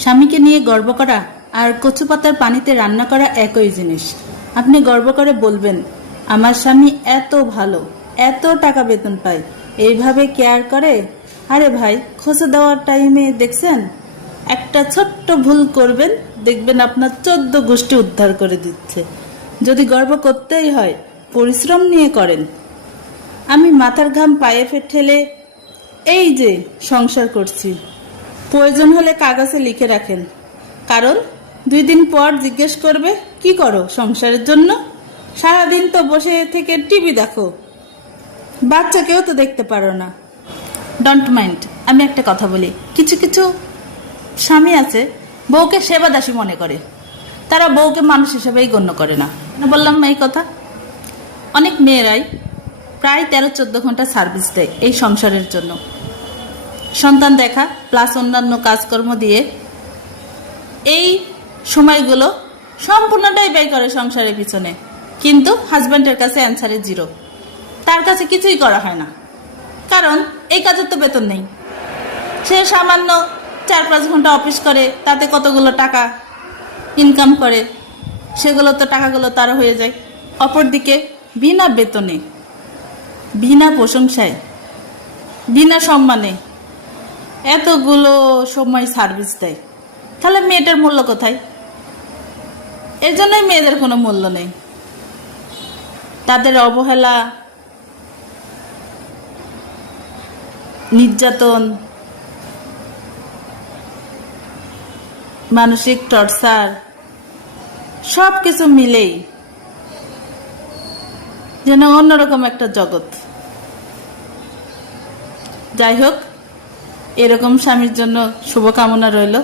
স্বামীকে নিয়ে গর্ব করা আর কচু পাতার পানিতে রান্না করা একই জিনিস। আপনি গর্ব করে বলবেন, আমার স্বামী এত ভালো, এত টাকা বেতন পায়, এইভাবে কেয়ার করে? আরে ভাই খসে দেওয়ার টাইমে দেখছেন? একটা ছোট্ট ভুল করবেন, দেখবেন আপনার চোদ্দ গোষ্ঠী উদ্ধার করে দিচ্ছে। যদি গর্ব করতেই হয়, পরিশ্রম নিয়ে করেন। আমি মাথার ঘাম পায়ে ঠেলে, এই যে, সংসার করছি। প্রয়োজন হলে কাগজে লিখে রাখেন। কারণ, দুই দিন পর জিজ্ঞেস করবে, কি করো সংসারের জন্য? সারাদিন তো বসে থেকে টিভি দেখো। বাচ্চাকেও তো দেখতে পারো না। ডোন্ট মাইন্ড আমি একটা কথা বলি। কিছু কিছু স্বামী আছে, বউকে সেবা দাসী মনে করে। তারা বউকে মানুষ হিসেবেই গণ্য করে না। বললাম, এই কথা? অনেক মেয়েরাই প্রায় তেরো চোদ্দ ঘণ্টা সার্ভিস দেয় এই সংসারের জন্য। সন্তান দেখা প্লাস অন্যান্য কাজকর্ম দিয়ে এই সময়গুলো সম্পূর্ণটাই ব্যয় করে সংসারের পিছনে। কিন্তু হাজব্যান্ডের কাছে অ্যান্সারে জিরো তার কাছে কিছুই করা হয় না। কারণ এই কাজের তো বেতন নেই। সে সামান্য চার পাঁচ ঘণ্টা অফিস করে, তাতে কতগুলো টাকা ইনকাম করে, সেগুলো তো টাকাগুলো তারা হয়ে যায়। অপরদিকে বিনা বেতনে, বিনা প্রশংসায়, বিনা সম্মানে এতগুলো সময় সার্ভিস দেয়। তাহলে মেয়েটার মূল্য কোথায়? এর জন্যই মেয়েদের কোনো মূল্য নেই। তাদের অবহেলা, নির্যাতন, মানসিক টর্চার সব কিছু মিলেই যেন অন্যরকম একটা জগৎ। যাই হোক এরকম স্বামীর জন্য শুভকামনা রইল।